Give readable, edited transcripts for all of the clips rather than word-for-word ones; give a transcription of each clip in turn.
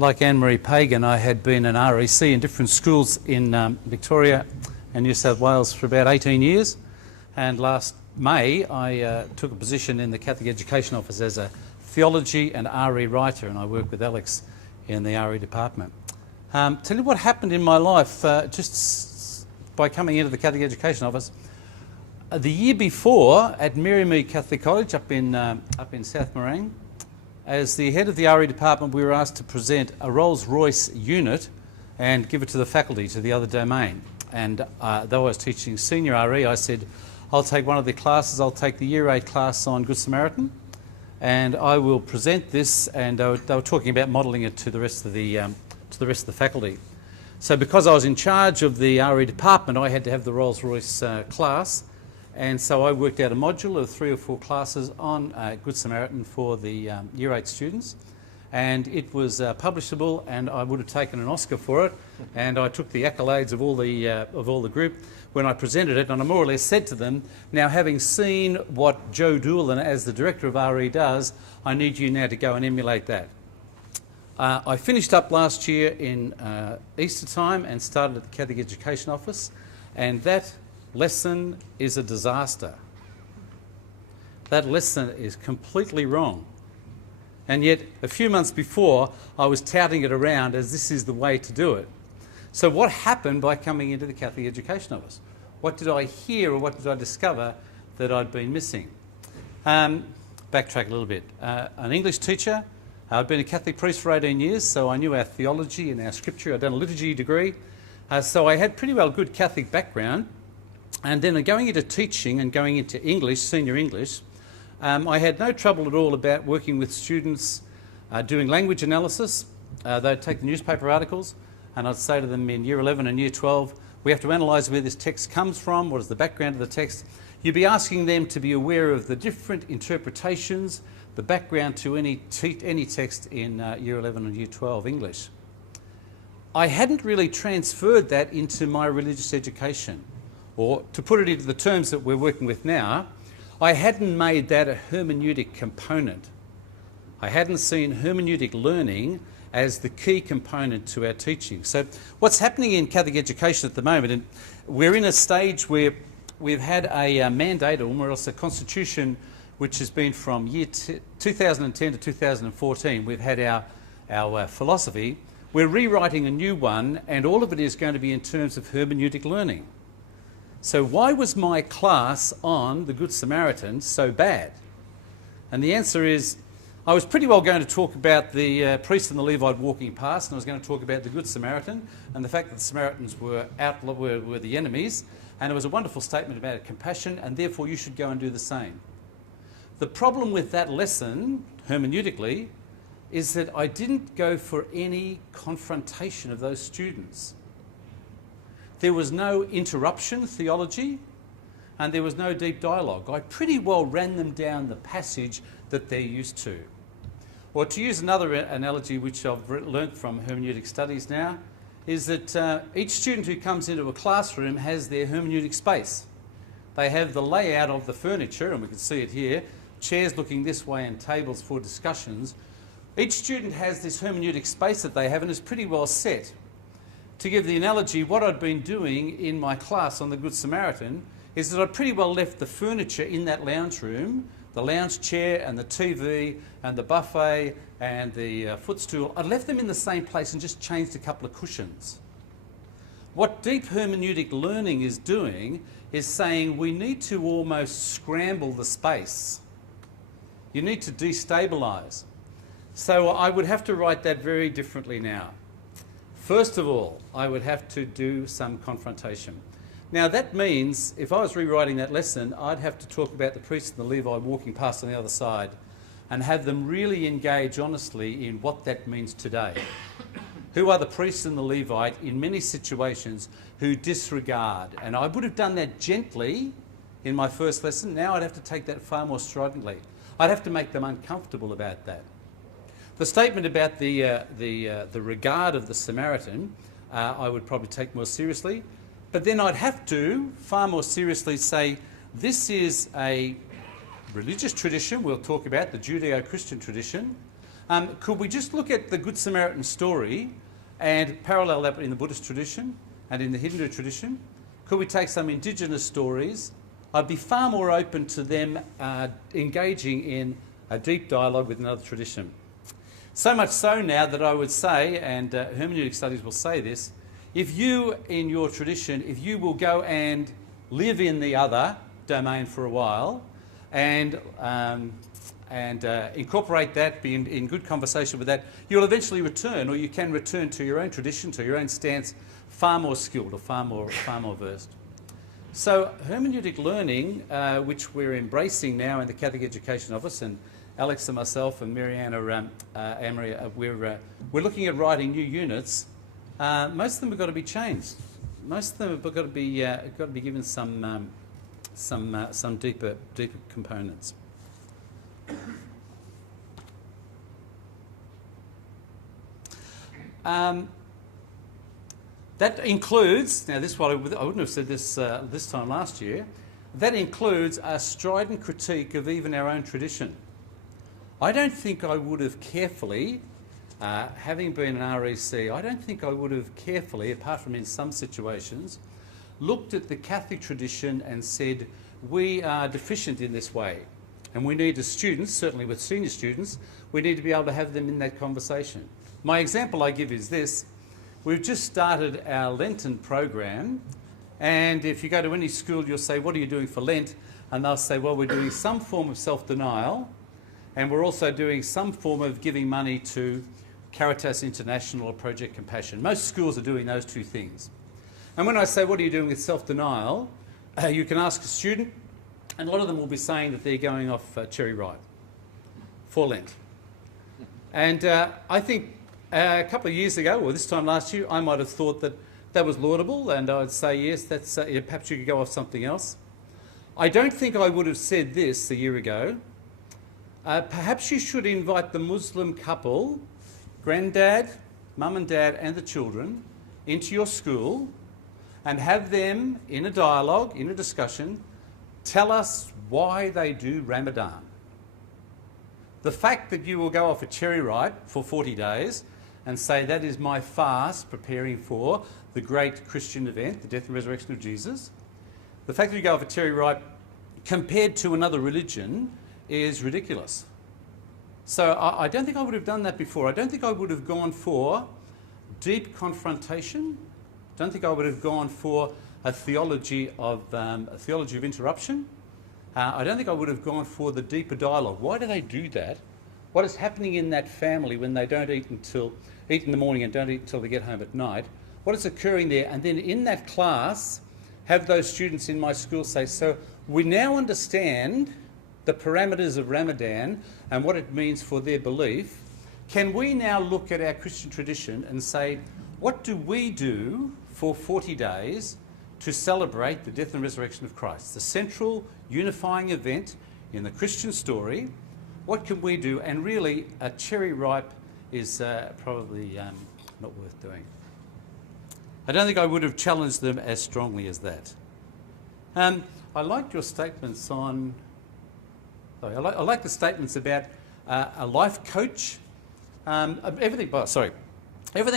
like Anne-Marie Pagan, I had been an REC in different schools in Victoria and New South Wales for about 18 years. And last May, I took a position in the Catholic Education Office as a theology and RE writer, and I work with Alex in the RE department. Tell you what happened in my life just by coming into the Catholic Education Office. The year before, at Merrymead Catholic College up in South Morang, as the head of the RE department, we were asked to present a Rolls-Royce unit and give it to the faculty, to the other domain. And though I was teaching senior RE, I said, I'll take one of the classes, I'll take the Year 8 class on Good Samaritan, and I will present this, and they were talking about modelling it to the rest of the faculty. So because I was in charge of the RE department, I had to have the Rolls-Royce class, and so I worked out a module of 3 or 4 classes on Good Samaritan for the Year 8 students, and it was publishable, and I would have taken an Oscar for it, and I took the accolades of all the group when I presented it, and I more or less said to them, now having seen what Joe Doolan as the director of RE does, I need you now to go and emulate that. I finished up last year in Easter time and started at the Catholic Education Office, and that lesson is a disaster. That lesson is completely wrong. And yet, a few months before, I was touting it around as this is the way to do it. So what happened by coming into the Catholic Education Office? What did I hear or what did I discover that I'd been missing? Backtrack a little bit. An English teacher. I'd been a Catholic priest for 18 years, so I knew our theology and our scripture. I'd done a liturgy degree. So I had pretty well good Catholic background. And then going into teaching and going into English, senior English, I had no trouble at all about working with students doing language analysis. They'd take the newspaper articles, and I'd say to them in Year 11 and Year 12, we have to analyse where this text comes from, what is the background of the text. You'd be asking them to be aware of the different interpretations, the background to any text in Year 11 and Year 12 English. I hadn't really transferred that into my religious education, or to put it into the terms that we're working with now, I hadn't made that a hermeneutic component. I hadn't seen hermeneutic learning as the key component to our teaching. So what's happening in Catholic education at the moment, and we're in a stage where we've had a mandate, or more else a constitution, which has been from year 2010 to 2014. We've had our philosophy. We're rewriting a new one, and all of it is going to be in terms of hermeneutic learning. So why was my class on the Good Samaritan so bad? And the answer is, I was pretty well going to talk about the priest and the Levite walking past, and I was going to talk about the Good Samaritan and the fact that the Samaritans were the enemies, and it was a wonderful statement about compassion, and therefore you should go and do the same. The problem with that lesson, hermeneutically, is that I didn't go for any confrontation of those students. There was no interruption theology, and there was no deep dialogue. I pretty well ran them down the passage that they're used to. Or to use another analogy which I've learnt from hermeneutic studies now, is that each student who comes into a classroom has their hermeneutic space. They have the layout of the furniture, and we can see it here, chairs looking this way and tables for discussions. Each student has this hermeneutic space that they have and is pretty well set. To give the analogy, what I'd been doing in my class on the Good Samaritan is that I'd pretty well left the furniture in that lounge room, the lounge chair and the TV and the buffet and the footstool. I'd left them in the same place and just changed a couple of cushions. What deep hermeneutic learning is doing is saying we need to almost scramble the space. You need to destabilise. So I would have to write that very differently now. First of all, I would have to do some confrontation. Now that means, if I was rewriting that lesson, I'd have to talk about the priest and the Levite walking past on the other side and have them really engage honestly in what that means today. Who are the priest and the Levite in many situations who disregard? And I would have done that gently in my first lesson. Now I'd have to take that far more stridently. I'd have to make them uncomfortable about that. The statement about the regard of the Samaritan, I would probably take more seriously. But then I'd have to far more seriously say, this is a religious tradition we'll talk about, the Judeo-Christian tradition, Could we just look at the Good Samaritan story and parallel that in the Buddhist tradition and in the Hindu tradition? Could we take some indigenous stories? I'd be far more open to them engaging in a deep dialogue with another tradition. So much so now that I would say, and hermeneutic studies will say this, if you, in your tradition, if you will go and live in the other domain for a while and incorporate that, be in good conversation with that, you'll eventually return, or you can return to your own tradition, to your own stance, far more skilled or far more versed. So hermeneutic learning, which we're embracing now in the Catholic Education Office, and Alex and myself and Marianne Amory, we're looking at writing new units. Most of them have got to be changed. Most of them have got to be given some deeper components. That includes, now this one I wouldn't have said this this time last year, that includes a strident critique of even our own tradition. I don't think I would have carefully, having been an REC, I don't think I would have carefully, apart from in some situations, looked at the Catholic tradition and said, we are deficient in this way. And we need as students, certainly with senior students, we need to be able to have them in that conversation. My example I give is this. We've just started our Lenten program, and if you go to any school, you'll say, what are you doing for Lent? And they'll say, well, we're doing some form of self-denial, and we're also doing some form of giving money to Caritas International or Project Compassion. Most schools are doing those two things. And when I say, what are you doing with self-denial, you can ask a student, and a lot of them will be saying that they're going off cherry ripe for Lent. And I think a couple of years ago, or this time last year, I might have thought that that was laudable, and I'd say, yes, that's perhaps you could go off something else. I don't think I would have said this a year ago. Perhaps you should invite the Muslim couple, granddad, mum and dad and the children, into your school and have them, in a dialogue, in a discussion, tell us why they do Ramadan. The fact that you will go off a cherry ripe for 40 days and say that is my fast preparing for the great Christian event, the death and resurrection of Jesus, the fact that you go off a cherry ripe compared to another religion is ridiculous. So I don't think I would have done that before. I don't think I would have gone for deep confrontation. I don't think I would have gone for a theology of interruption. I don't think I would have gone for the deeper dialogue. Why do they do that? What is happening in that family when they don't eat in the morning and don't eat until they get home at night? What is occurring there? And then in that class, have those students in my school say, so we now understand the parameters of Ramadan and what it means for their belief. Can we now look at our Christian tradition and say, what do we do for 40 days to celebrate the death and resurrection of Christ? The central unifying event in the Christian story. What can we do? And really, a cherry ripe is probably not worth doing. I don't think I would have challenged them as strongly as that. I liked your statements on... I like the statements about a life coach. Everything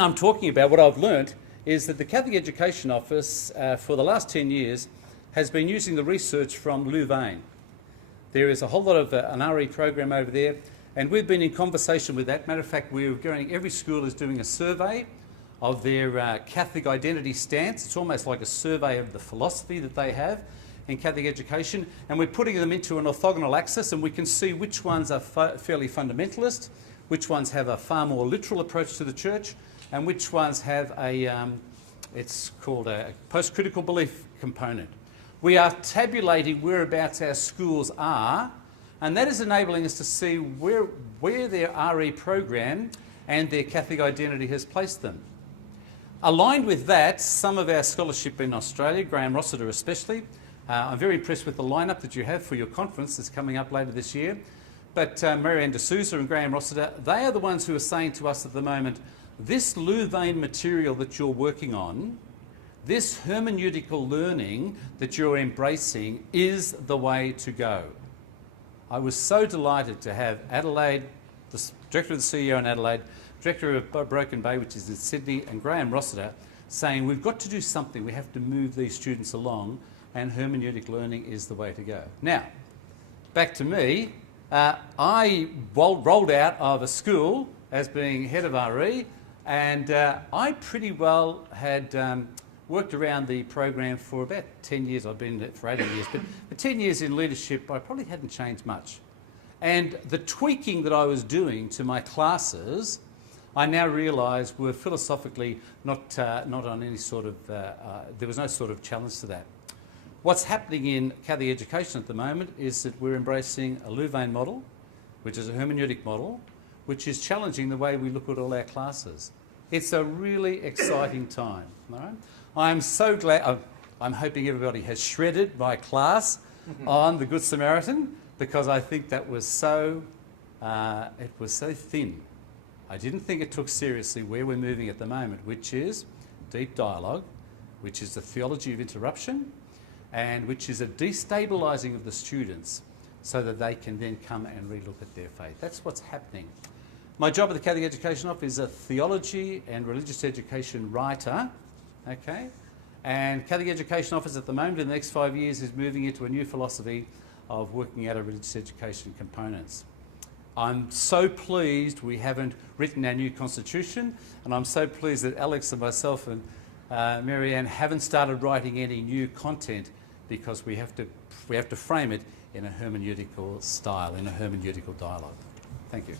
I'm talking about, what I've learnt, is that the Catholic Education Office, for the last 10 years, has been using the research from Louvain. There is a whole lot of an RE program over there, and we've been in conversation with that. Matter of fact, every school is doing a survey of their Catholic identity stance. It's almost like a survey of the philosophy that they have in Catholic education, and we're putting them into an orthogonal axis, and we can see which ones are fairly fundamentalist, which ones have a far more literal approach to the church, and which ones have it's called a post-critical belief component. We are tabulating whereabouts our schools are, and that is enabling us to see where their RE program and their Catholic identity has placed them. Aligned with that, some of our scholarship in Australia, Graham Rossiter especially, I'm very impressed with the lineup that you have for your conference that's coming up later this year. But Marianne D'Souza and Graham Rossiter, they are the ones who are saying to us at the moment, this Louvain material that you're working on, this hermeneutical learning that you're embracing is the way to go. I was so delighted to have Adelaide, Director of the CEO in Adelaide, Director of Broken Bay, which is in Sydney, and Graham Rossiter, saying we've got to do something, we have to move these students along, and hermeneutic learning is the way to go. Now, back to me. I rolled out of a school as being head of RE, and I pretty well had worked around the program for about 10 years. I've been in it for 18 years, but for 10 years in leadership, I probably hadn't changed much. And the tweaking that I was doing to my classes, I now realise were philosophically not on any sort of, there was no sort of challenge to that. What's happening in Catholic education at the moment is that we're embracing a Louvain model, which is a hermeneutic model, which is challenging the way we look at all our classes. It's a really exciting time. All right? I'm so glad, I'm hoping everybody has shredded my class on the Good Samaritan, because I think that was so, it was so thin. I didn't think it took seriously where we're moving at the moment, which is deep dialogue, which is the theology of interruption, and which is a destabilising of the students so that they can then come and relook at their faith. That's what's happening. My job at the Catholic Education Office is a theology and religious education writer, okay? And Catholic Education Office at the moment in the next 5 years is moving into a new philosophy of working out our religious education components. I'm so pleased we haven't written our new constitution, and I'm so pleased that Alex and myself and Marianne haven't started writing any new content, because we have to frame it in a hermeneutical style, in a hermeneutical dialogue. Thank you.